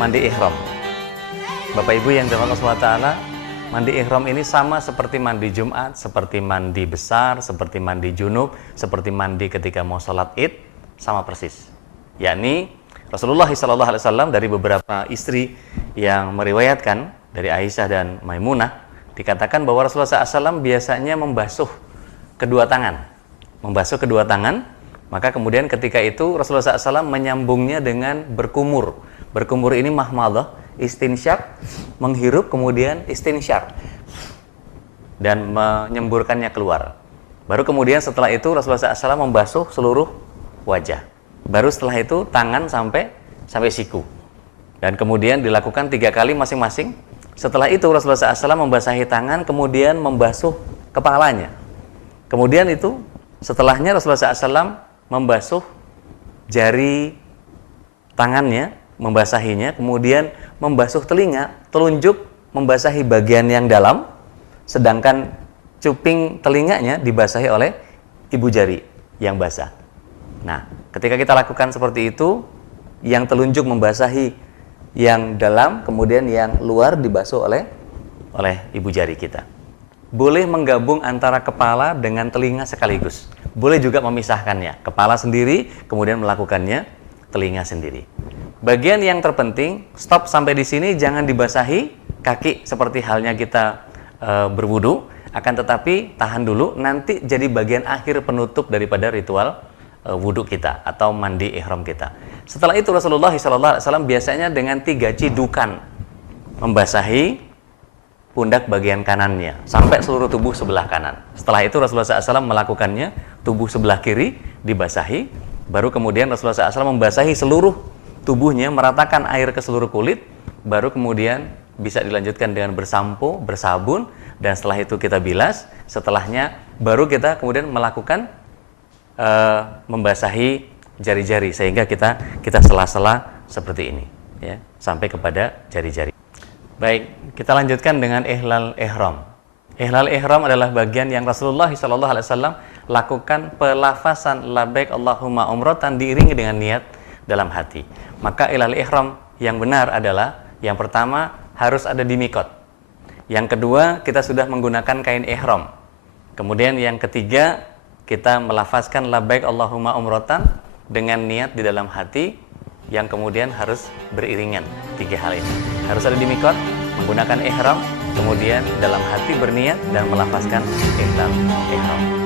mandi ihram. Bapak Ibu yang dirahmati Allah SWT, mandi ihram ini sama seperti mandi Jumat, seperti mandi besar, seperti mandi junub, seperti mandi ketika mau sholat id, sama persis. Yakni Rasulullah SAW dari beberapa istri yang meriwayatkan dari Aisyah dan Maimunah, dikatakan bahwa Rasulullah SAW biasanya membasuh kedua tangan. Membasuh kedua tangan, maka kemudian ketika itu Rasulullah SAW menyambungnya dengan berkumur. Berkumur ini mahmadah, istinsyaq, menghirup kemudian istinsyar dan menyemburkannya keluar. Baru kemudian setelah itu Rasulullah SAW membasuh seluruh wajah. Baru setelah itu tangan sampai siku. Dan kemudian dilakukan 3 kali masing-masing. Setelah itu Rasulullah SAW membasahi tangan, kemudian membasuh kepalanya. Kemudian itu setelahnya Rasulullah SAW membasuh jari tangannya, membasahinya, kemudian membasuh telinga, telunjuk membasahi bagian yang dalam, sedangkan cuping telinganya dibasahi oleh ibu jari yang basah. Nah, ketika kita lakukan seperti itu, yang telunjuk membasahi yang dalam, kemudian yang luar dibasuh oleh ibu jari kita. Boleh menggabung antara kepala dengan telinga sekaligus. Boleh juga memisahkannya, kepala sendiri, kemudian melakukannya telinga sendiri. Bagian yang terpenting, stop sampai di sini, jangan dibasahi kaki seperti halnya kita berwudu, akan tetapi tahan dulu, nanti jadi bagian akhir penutup daripada ritual wudu kita atau mandi ihram kita. Setelah itu Rasulullah SAW biasanya dengan 3 cidukan membasahi pundak bagian kanannya sampai seluruh tubuh sebelah kanan. Setelah itu Rasulullah SAW melakukannya tubuh sebelah kiri dibasahi, baru kemudian Rasulullah SAW membasahi seluruh tubuhnya, meratakan air ke seluruh kulit, baru kemudian bisa dilanjutkan dengan bersampo, bersabun, dan setelah itu kita bilas. Setelahnya baru kita kemudian melakukan membasahi jari-jari sehingga kita sela-sela seperti ini, ya, sampai kepada jari-jari. Baik, kita lanjutkan dengan ihlal ihram. Ihlal ihram adalah bagian yang Rasulullah SAW lakukan pelafasan labbaik Allahumma umratan diiringi dengan niat dalam hati. Maka ihlal ihram yang benar adalah yang pertama harus ada di mikot. Yang kedua kita sudah menggunakan kain ihram. Kemudian yang ketiga kita melafazkan labbaik Allahumma umratan dengan niat di dalam hati yang kemudian harus beriringan. 3 hal ini harus ada di mikot, menggunakan ihram, kemudian dalam hati berniat dan melafazkan ihlal ihram.